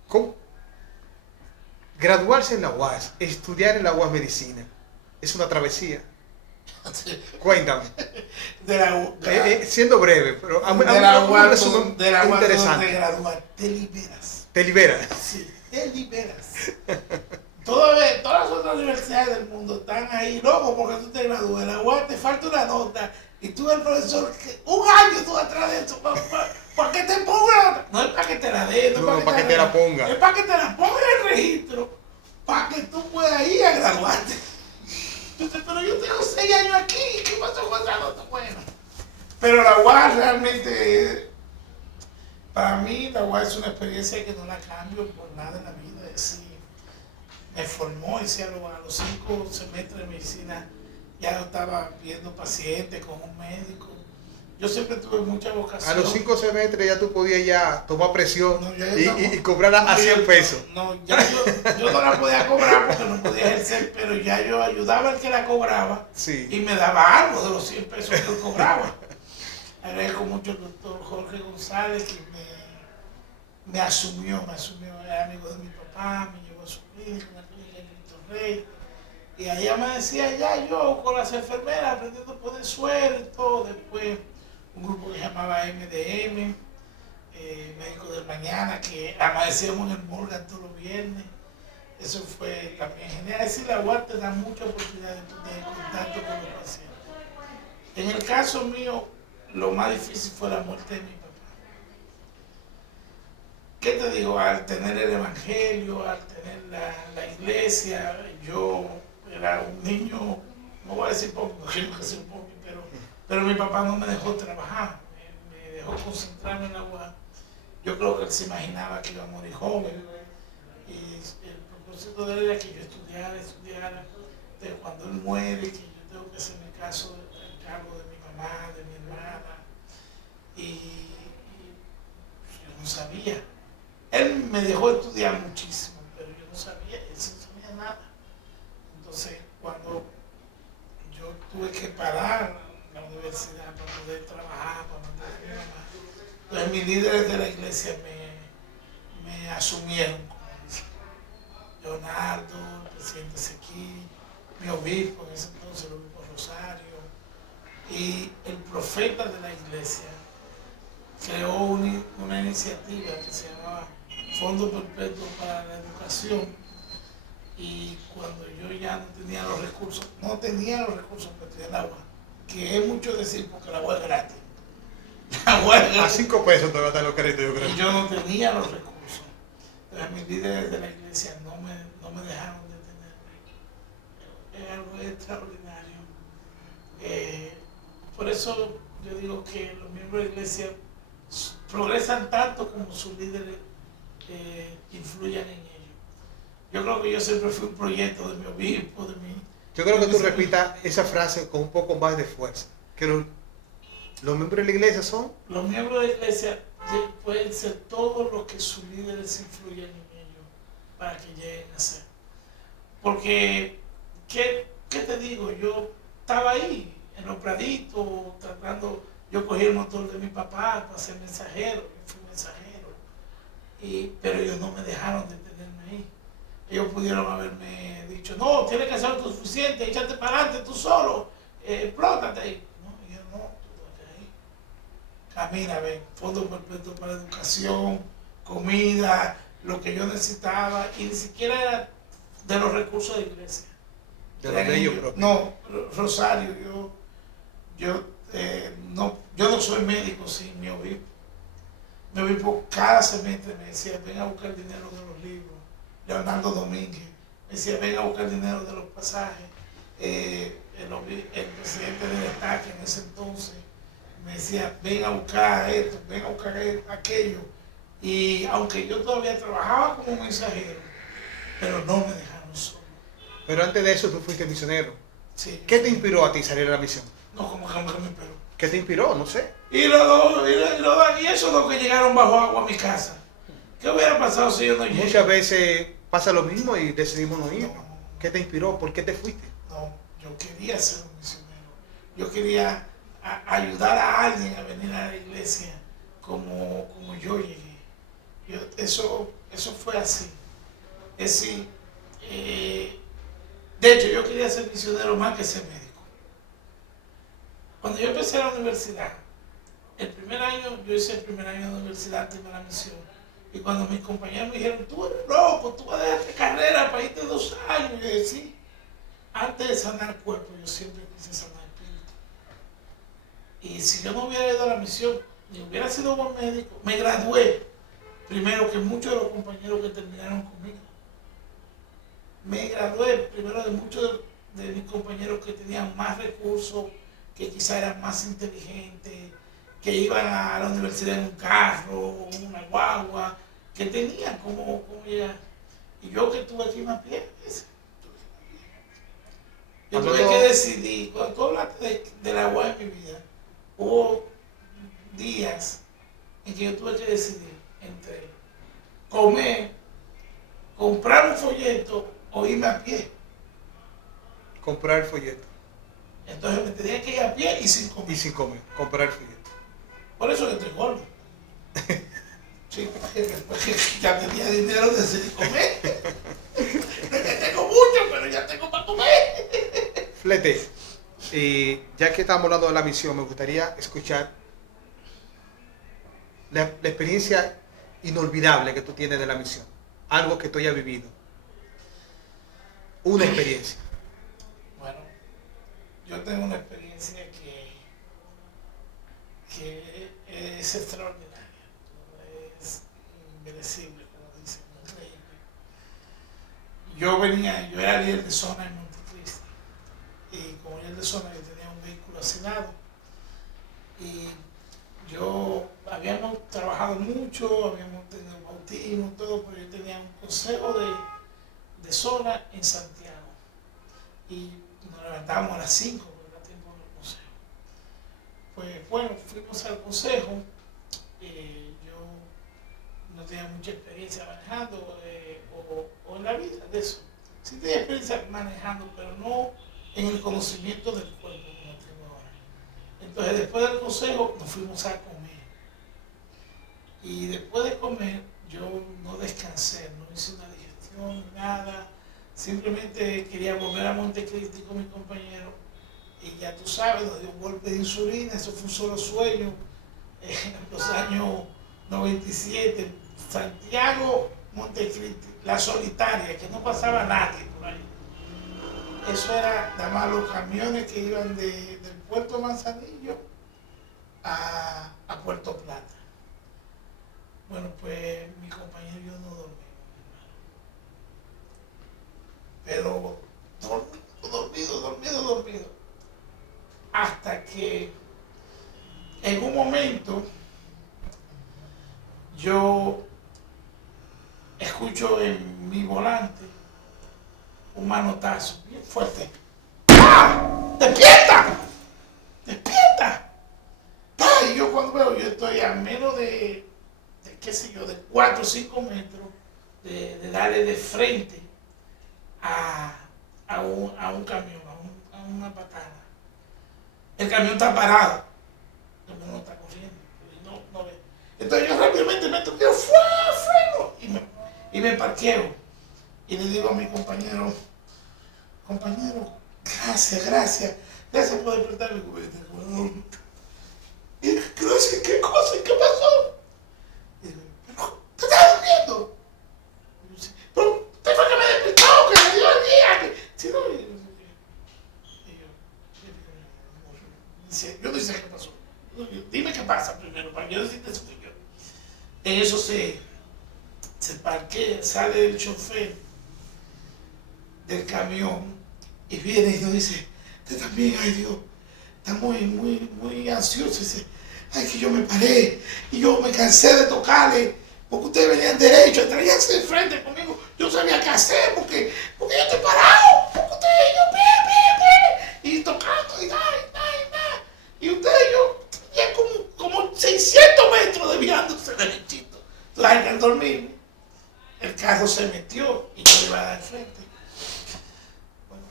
¿cómo? Graduarse en la UAS, estudiar en la UAS Medicina, es una travesía. Cuéntame. De Siendo breve, pero de la UAS interesante. te gradúas, te liberas. ¿Te liberas? Sí, te liberas. Todas las otras universidades del mundo están ahí locos porque tú te gradúas. La UAS te falta una nota y tú el profesor, un año tú atrás de eso, para que te ponga. No es para que te la dé, no es para que te la ponga. Es para que te la ponga en el registro, para que tú puedas ir a graduarte. Entonces, pero yo tengo 6 años aquí, ¿qué pasó con esa nota? Bueno, pero la UAS realmente, para mí, la UAS es una experiencia que no la cambio por nada en la vida. Es decir, me formó, a los 5 semestres de medicina ya yo estaba viendo pacientes con un médico. Yo siempre tuve mucha vocación. A los 5 semestres ya tú podías ya tomar presión y cobrar a no, 100 pesos. No, ya yo no la podía cobrar porque no podía ejercer, pero ya yo ayudaba al que la cobraba sí. Y me daba algo de los 100 pesos que él cobraba. Agradezco mucho al doctor Jorge González que me asumió, era amigo de mi papá, me llevó a su clínica, una clínica en Cristo Rey. Y allá me decía, ya yo con las enfermeras aprendiendo a poner suero y todo. Después un grupo que se llamaba MDM, Médicos del Mañana, que amanecíamos en el Morgan todos los viernes. Eso fue también genial. Es decir, la UAS te da mucha oportunidad de contacto con los pacientes. En el caso mío, lo más difícil fue la muerte de mi papá. ¿Qué te digo? Al tener el Evangelio, al tener la iglesia, yo era un niño, no voy a decir poco, porque yo casi un poco, pero mi papá no me dejó trabajar, me dejó concentrarme en la UAS. Yo creo que él se imaginaba que iba a morir joven y el propósito de él era que yo estudiara. Entonces, cuando él muere, que yo tengo que hacerme cargo de mi mamá, de mi hermana, y yo no sabía. Él me dejó estudiar muchísimo, pero yo no sabía, él no sabía nada. Entonces, cuando yo tuve que parar la universidad para poder trabajar, para mantener a mi mamá, entonces mis líderes de la iglesia me asumieron, como dicen. Leonardo, el presidente Ezequiel, mi obispo en ese entonces, el obispo Rosario, y el profeta de la iglesia creó una iniciativa que se llamaba Fondo Perpetuo para la Educación. Y cuando yo ya no tenía los recursos para estudiar el agua, que es mucho decir porque el agua es gratis. A 5 pesos te va a dar los créditos, yo creo. Y yo no tenía los recursos. Entonces mis líderes de la iglesia no me dejaron de tenerme. Es algo extraordinario. Por eso yo digo que los miembros de la iglesia progresan tanto como sus líderes influyan en ellos. Yo creo que yo siempre fui un proyecto de mi obispo, de mi... Yo creo que tú repitas esa frase con un poco más de fuerza. Que los miembros de la iglesia son... Los miembros de la iglesia pueden ser todos los que sus líderes influyan en ellos para que lleguen a ser. Porque, ¿qué te digo? Yo estaba ahí, en los praditos, tratando... Yo cogí el motor de mi papá para ser mensajero, yo fui mensajero. Pero ellos no me dejaron de tenerme ahí. Ellos pudieron haberme dicho, no, tienes que hacer lo suficiente, échate para adelante tú solo, explótate ahí. No, y yo no, tú ahí. Camina, ven, Fondo Perpetuo para la Educación, comida, lo que yo necesitaba, y ni siquiera era de los recursos de la iglesia. De los de ellos propios. No, Rosario, yo no soy médico, sí, mi obispo. Mi obispo cada semestre me decía, ven a buscar dinero de los libros. Leonardo Domínguez me decía, ven a buscar dinero de los pasajes. El presidente del destaque en ese entonces me decía, ven a buscar esto, ven a buscar aquello. Y aunque yo todavía trabajaba como mensajero, pero no me dejaron solo. Pero antes de eso tú fuiste misionero. Sí, ¿Qué te inspiró a ti salir a la misión? No, como que me inspiró. ¿Qué te inspiró? No sé. Y esos dos que llegaron bajo agua a mi casa. ¿Qué hubiera pasado si yo no llegué? Muchas veces pasa lo mismo y decidimos no ir. No. ¿Qué te inspiró? ¿Por qué te fuiste? No, yo quería ser un misionero. Yo quería ayudar a alguien a venir a la iglesia como yo llegué. Eso fue así. Es decir, de hecho yo quería ser misionero más que ser médico. Cuando yo empecé la universidad, el primer año, yo hice el primer año de universidad antes de la misión. Y cuando mis compañeros me dijeron, tú eres loco, tú vas a dejar carrera para irte 2 años. Yo dije, sí, antes de sanar cuerpo, yo siempre quise sanar espíritu. Y si yo no hubiera ido a la misión, ni hubiera sido buen médico, me gradué primero que muchos de los compañeros que terminaron conmigo. Me gradué primero de muchos de mis compañeros que tenían más recursos, que quizás eran más inteligentes, que iban a la universidad en un carro, en una guagua, que tenían como llegar. Y yo que tuve que irme a pie, yo tuve que decidir, cuando tú hablaste de la agua en mi vida, hubo días en que yo tuve que decidir entre comer, comprar un folleto o irme a pie. Comprar el folleto. Entonces me tenía que ir a pie y sin comer. Y sin comer, comprar el folleto. Por eso que estoy gordo. Sí, porque ya tenía dinero de comer. No es que tengo mucho, pero ya tengo para comer. Flete, ya que estamos hablando de la misión, me gustaría escuchar la experiencia inolvidable que tú tienes de la misión. Algo que tú hayas vivido. Una experiencia. Bueno, yo tengo una experiencia que es extraordinaria, es inmerecible, como dicen, increíble. Yo era líder de zona en Montecristi, y como líder de zona yo tenía un vehículo asignado, y habíamos trabajado mucho, habíamos tenido bautismo, todo, pero yo tenía un consejo de zona en Santiago, y nos levantábamos a las 5 porque era tiempo del consejo. Pues bueno, fuimos al consejo, yo no tenía mucha experiencia manejando o en la vida de eso. Sí tenía experiencia manejando, pero no en el conocimiento del cuerpo como tengo ahora. Entonces después del consejo nos fuimos a comer. Y después de comer yo no descansé, no hice una digestión ni nada. Simplemente quería volver a Montecristi con mis compañeros. Y ya tú sabes, nos dio un golpe de insulina, eso fue un solo sueño. En los años 97, Santiago, Montecristi, la solitaria, que no pasaba nadie por ahí. Eso era nada más los camiones que iban del puerto Manzanillo a Puerto Plata. Bueno, pues mi compañero y yo no dormimos, pero dormido. Hasta que en un momento yo escucho en mi volante un manotazo bien fuerte. ¡Ah! ¡Despierta! ¡Despierta! ¡Ah! Y yo cuando veo, yo estoy a menos de qué sé yo, de 4 o 5 metros de darle de frente a un camión, a una patada. El camión está parado, el camión no está corriendo, no ve. Entonces yo rápidamente me toqué, freno, y me parqueo. Y le digo a mi compañero, gracias por despertarme. Y gracias, ¿qué cosa? ¿Qué pasó? Y digo, pero ¿te estás durmiendo? Y yo, sí, pero usted fue que me despertó, que me dio el día. Si no, yo no sé qué pasó. Dime qué pasa primero, para yo decirte eso que yo. En eso se parquea, sale el chofer del camión y viene y nos dice, usted también, ay Dios, está muy ansioso. Dice, ay, que yo me paré y yo me cansé de tocarle, porque ustedes venían derecho, traíanse de frente conmigo, yo sabía qué hacer, porque yo estoy parado, porque ustedes, yo, y tocando, y nada. Y ustedes, yo, ya como 600 metros desviándose derechito. Entonces, al dormir, el carro se metió y yo le iba a dar frente. Bueno,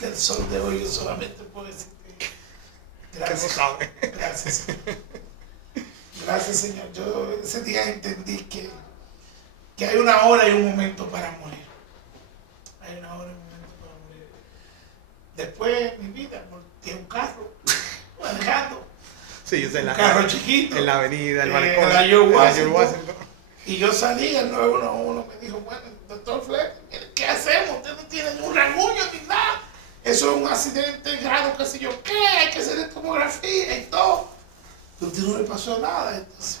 del sol de hoy yo solamente puedo decirte gracias. Gracias. Gracias, Señor. Yo ese día entendí que hay una hora y un momento para morir. Hay una hora y un momento para morir. Después, mi vida, volteé un carro. manejando. Sí, yo sé, Un carro chiquito. en la avenida, el malecón, malecón, en la George Washington. Washington. Y yo salí, el 911 me dijo, bueno, doctor Fleck, ¿qué hacemos? Usted no tiene ni un rasguño ni nada. Eso es un accidente grave, qué sé yo qué, hay que hacer tomografía y todo. Pero a usted no le pasó nada, entonces.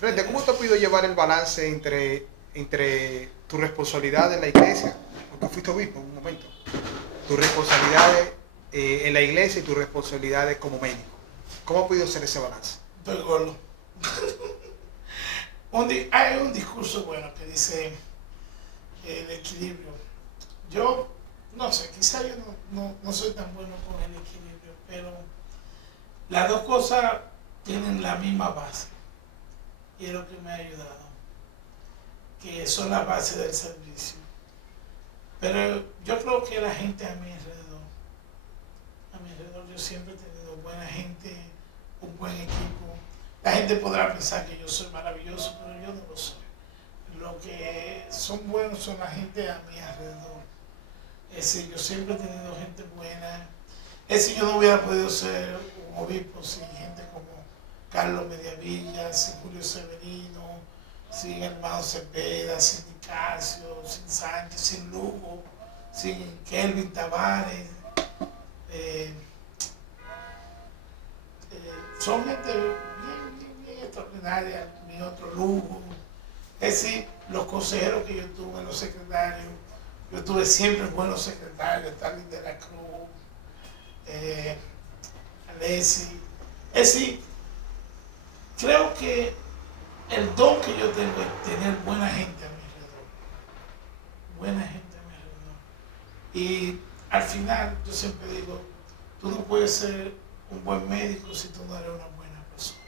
Frente, ¿cómo te has podido llevar el balance entre tu responsabilidad en la iglesia, porque fuiste obispo en un momento, tus responsabilidades en la iglesia y tus responsabilidades como médico? ¿Cómo has podido hacer ese balance? Estoy gordo. Hay un discurso bueno que dice el equilibrio. Yo, no sé, quizá yo no soy tan bueno con el equilibrio, pero las dos cosas tienen la misma base. Y es lo que me ha ayudado, que son las bases del servicio. Pero yo creo que la gente a mi alrededor yo siempre he tenido buena gente, un buen equipo. La gente podrá pensar que yo soy maravilloso, pero yo no lo soy. Lo que son buenos son la gente a mi alrededor. Es decir, yo siempre he tenido gente buena. Es decir, yo no hubiera podido ser un obispo sin gente como Carlos Mediavilla, sin Julio Severino, sin Hermano Cepeda, sin Nicasio, sin Sánchez, sin Lugo, sin Kelvin Tavares. Son gente bien extraordinaria, mi otro Lugo. Es decir, los consejeros que yo tuve, los secretarios, yo tuve siempre buenos secretarios, Stalin de la Cruz, Alessi. Es decir, creo que el don que yo tengo es tener buena gente a mi alrededor. Buena gente a mi alrededor. Y al final, yo siempre digo, tú no puedes ser un buen médico si tú no eres una buena persona.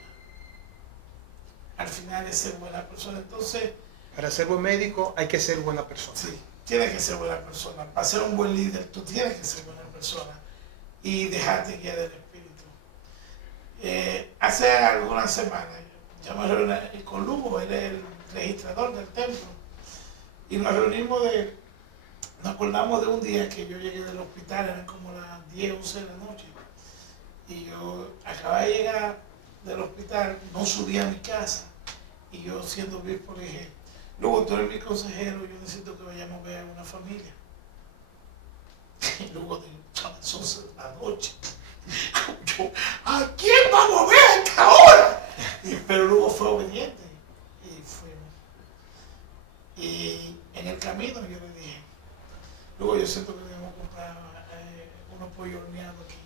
Al final es ser buena persona. Entonces, para ser buen médico hay que ser buena persona. Sí, tienes que ser buena persona. Para ser un buen líder, tú tienes que ser buena persona y dejarte guiar del Espíritu. Hace algunas semanas, yo me reuní con Lugo, él es el registrador del templo, y nos acordamos de un día que yo llegué del hospital, eran como las 10, 11 de la noche, y yo acababa de llegar del hospital, no subí a mi casa, y yo siendo obispo le dije, Luego tú eres mi consejero, yo necesito que vayamos a ver a una familia. Y luego digo, son las 11 de la noche. Yo, ¿a quién vamos a ver a esta hora? Pero luego fue obediente y fuimos. Y en el camino yo le dije, luego yo siento que debemos comprar unos pollos horneados aquí.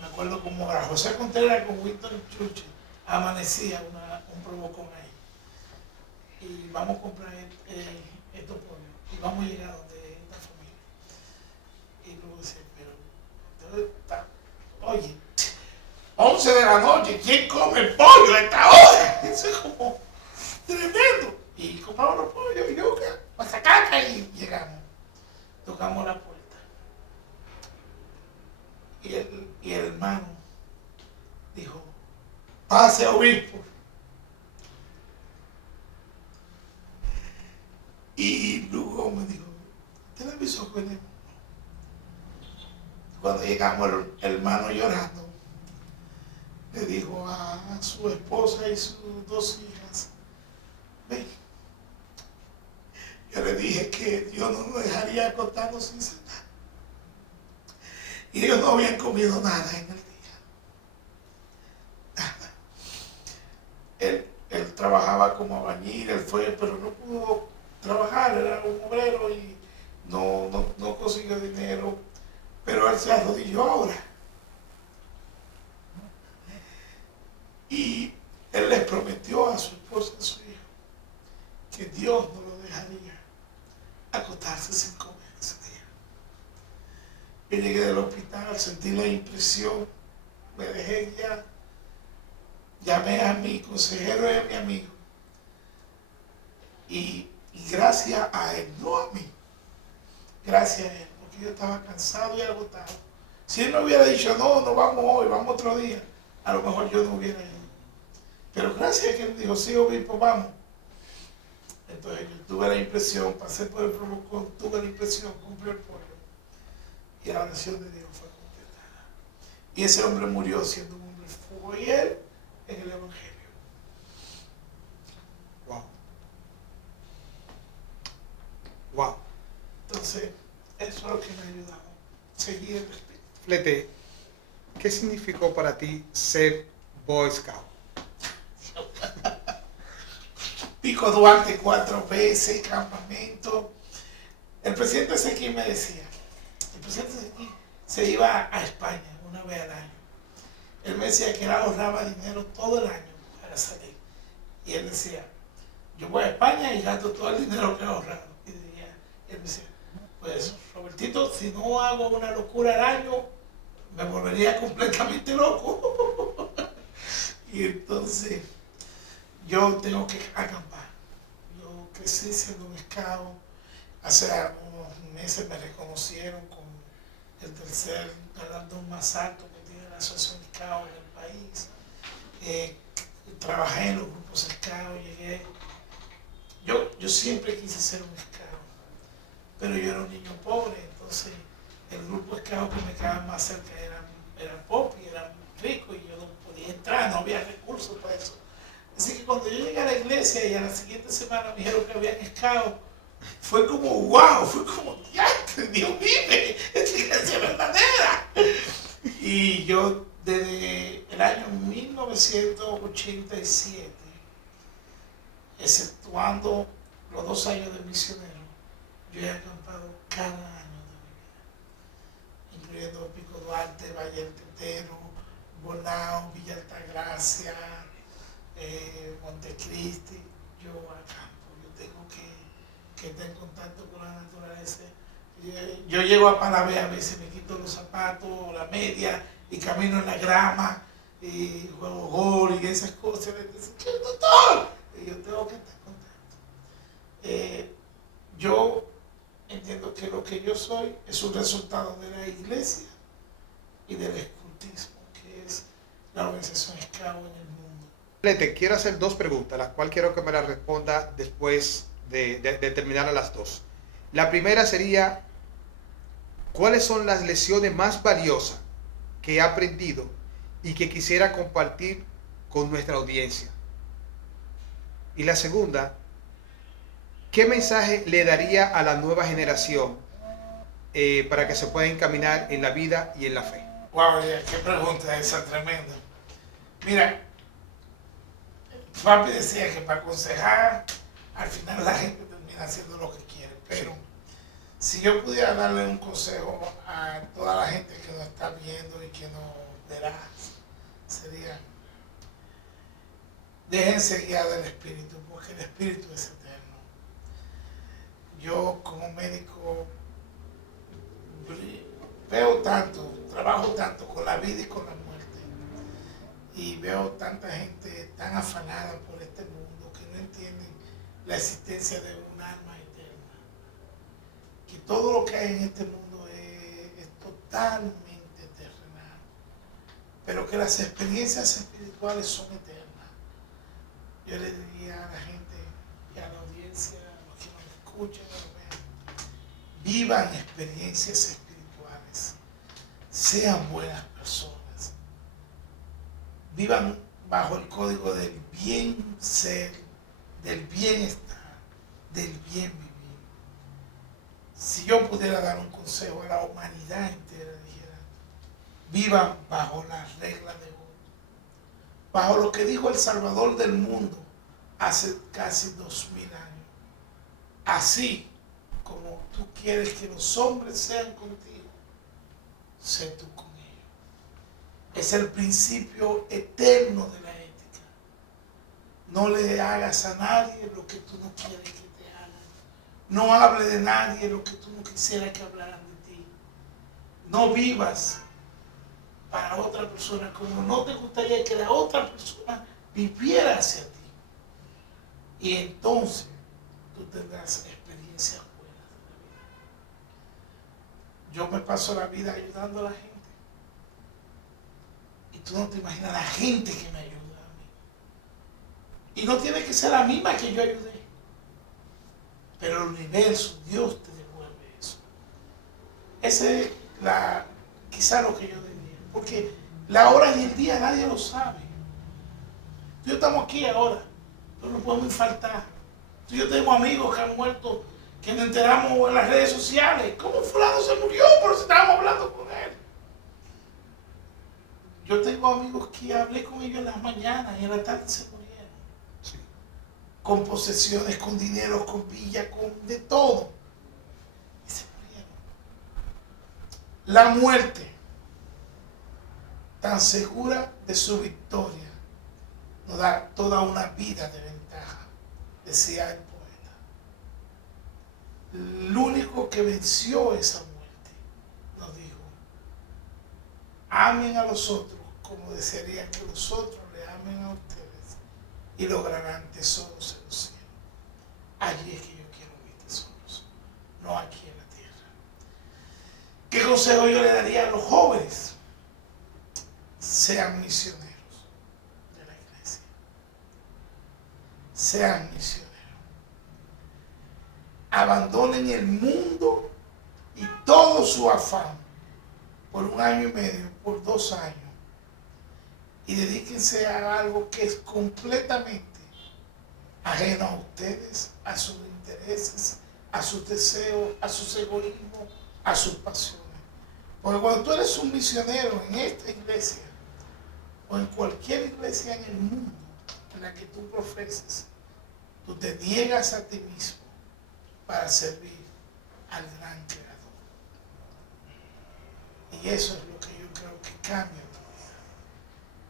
Me acuerdo como a José Contreras con Winston Churchill amanecía un provocón ahí. Y vamos a comprar estos pollos y vamos a llegar donde esta familia. Y luego dice, pero, oye, 11 de la noche, ¿quién come pollo a esta hora? Eso es como tremendo. Y compramos los pollos y yo, masacaca, y llegamos. Tocamos la puerta. Y el hermano dijo, pase, obispo. Y luego me dijo, ¿usted le avisó que venimos? Cuando llegamos, el hermano llorando, le dijo a su esposa y sus 2 hijas, ven, yo le dije que Dios no nos dejaría acostarnos sin cenar. Y ellos no habían comido nada en el día. Nada. Él trabajaba como albañil, él fue, pero no pudo trabajar, era un obrero y no consiguió dinero, pero él se arrodilló ahora. Y él les prometió a su esposa y a su hijo que Dios no lo dejaría acostarse sin comer ese día. Yo llegué del hospital, sentí la impresión, me dejé guiar, llamé a mi consejero y a mi amigo. Y gracias a él, no a mí, gracias a él, porque yo estaba cansado y agotado. Si él me hubiera dicho, no vamos hoy, vamos otro día, a lo mejor yo no hubiera ido. Pero gracias a que él dijo, sí, obispo, vamos. Entonces yo tuve la impresión, pasé por el provocón, tuve la impresión, compré el pollo. Y la oración de Dios fue contestada. Y ese hombre murió siendo un hombre fiel en el Evangelio. Wow. Wow. Entonces, eso es lo que me ha ayudado. Seguir el espíritu. Flete, ¿qué significó para ti ser Boy Scout? Pico Duarte 4 veces, campamento. El presidente Ezequiel me decía, el presidente Ezequiel se iba a España una vez al año. Él me decía que él ahorraba dinero todo el año para salir. Y él decía, yo voy a España y gasto todo el dinero que he ahorrado. Y él me decía, pues Robertito, si no hago una locura al año, me volvería completamente loco. Y entonces yo tengo que acampar. Yo crecí siendo un scout. Hace unos meses me reconocieron con el tercer galardón más alto que tiene la Asociación Scout en el país. Trabajé en los grupos scout, llegué. Yo siempre quise ser un scout, pero yo era un niño pobre, entonces el grupo scout que me quedaba más cerca era pop y era rico y yo no podía entrar, no había recursos para eso. Así que cuando yo llegué a la iglesia y a la siguiente semana me dijeron que habían scout, fue como wow, fue como ya, Dios vive, esta iglesia es verdadera. Y yo desde el año 1987, exceptuando los 2 años de misionero, yo he acampado cada año de mi vida, incluyendo Pico Duarte, Valle del Tetero, Bonao, Villa Altagracia, Montecristi. Yo acampo, yo tengo que estar en contacto con la naturaleza. Yo llego a Palavea, a veces me quito los zapatos, la media, y camino en la grama, y juego gol y esas cosas. Me dicen, doctor, y yo tengo que estar en contacto. Yo entiendo que lo que yo soy es un resultado de la iglesia y del escultismo, que es la organización Scout en el mundo. Flete, quiero hacer 2 preguntas, las cuales quiero que me las responda después de terminar a las 2. La primera sería, ¿cuáles son las lecciones más valiosas que he aprendido y que quisiera compartir con nuestra audiencia? Y la segunda, ¿qué mensaje le daría a la nueva generación para que se pueda encaminar en la vida y en la fe? Wow, qué pregunta esa tremenda. Mira, Papi decía que para aconsejar, al final la gente termina haciendo lo que quiere, pero si yo pudiera darle un consejo a toda la gente que nos está viendo y que nos verá, sería, déjense guiar del Espíritu, porque el Espíritu es eterno. Yo como médico veo tanto, trabajo tanto con la vida y con la muerte, y veo tanta gente tan afanada por este mundo que no entienden la existencia de un alma eterna, que todo lo que hay en este mundo es totalmente terrenal, pero que las experiencias espirituales son eternas. Yo le diría a la gente y a la audiencia, a los que nos escuchan, a los que vean, vivan experiencias espirituales, sean buenas personas, vivan bajo el código del bien ser, del bienestar, del bien vivir. Si yo pudiera dar un consejo a la humanidad entera, dijera, vivan bajo las reglas de oro, bajo lo que dijo el Salvador del mundo hace casi 2000 años. Así como tú quieres que los hombres sean contigo, sé tú con ellos. Es el principio eterno de la ética. No le hagas a nadie lo que tú no quieres que te hagan. No hable de nadie lo que tú no quisieras que hablaran de ti. No vivas para otra persona como no te gustaría que la otra persona viviera hacia ti. Y entonces tú tendrás experiencias buenas de la vida. Yo me paso la vida ayudando a la gente. Y tú no te imaginas la gente que me ayuda a mí. Y no tiene que ser la misma que yo ayudé. Pero el universo, Dios te devuelve eso. Ese es quizá lo que yo diría. Porque La hora y el día nadie lo sabe. Tú y yo estamos aquí ahora, pero no podemos faltar. Tú y yo tenemos amigos que han muerto, que nos enteramos en las redes sociales. ¿Cómo fulano se murió? Pero si estábamos hablando con él. Yo tengo amigos que hablé con ellos en las mañanas y en la tarde se murieron. Sí. Con posesiones, con dinero, con villa, con de todo. Y se murieron. La muerte, tan segura de su victoria, nos da toda una vida de ventaja, decía el poeta. El único que venció esa muerte nos dijo: amen a los otros como desearían que los otros le amen a ustedes y lograrán tesoros en los cielos. Allí es que yo quiero mis tesoros, no aquí en la tierra. ¿Qué consejo yo le daría a los jóvenes? Sean misioneros de la iglesia. Sean misioneros. Abandonen el mundo y todo su afán por 1 año y medio, por 2 años, y dedíquense a algo que es completamente ajeno a ustedes, a sus intereses, a sus deseos, a sus egoísmos, a sus pasiones. Porque cuando tú eres un misionero en esta iglesia o en cualquier iglesia en el mundo en la que tú profeses, tú te niegas a ti mismo para servir al gran Creador. Y eso es lo que yo creo que cambia tu vida.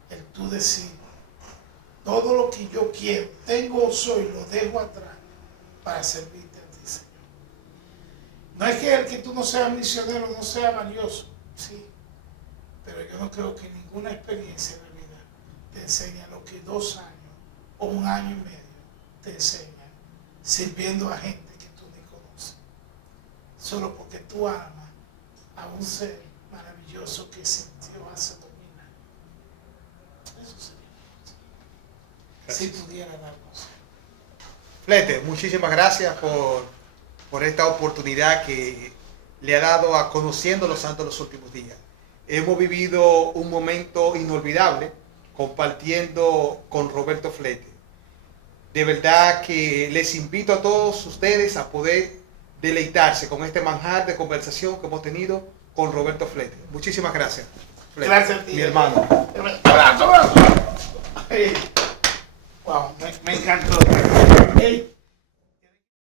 El tú decir, todo lo que yo quiero, tengo o soy, lo dejo atrás para servirte a ti, Señor. No es que el que tú no seas misionero no sea valioso, sí, pero yo no creo que ninguna experiencia en la vida te enseñe lo que 2 años o 1 año y medio te enseñan sirviendo a gente que tú ni conoces, solo porque tú amas a un ser maravilloso que existió hace 2000 años. Eso sería, si pudiera darnos. Flete, muchísimas gracias por esta oportunidad que le ha dado a Conociendo los Santos los últimos días. Hemos vivido un momento inolvidable compartiendo con Roberto Flete. De verdad que les invito a todos ustedes a poder deleitarse con este manjar de conversación que hemos tenido con Roberto Flete. Muchísimas gracias, Flete, Gracias a ti, mi hermano. Abrazo, abrazo. Wow, me encantó.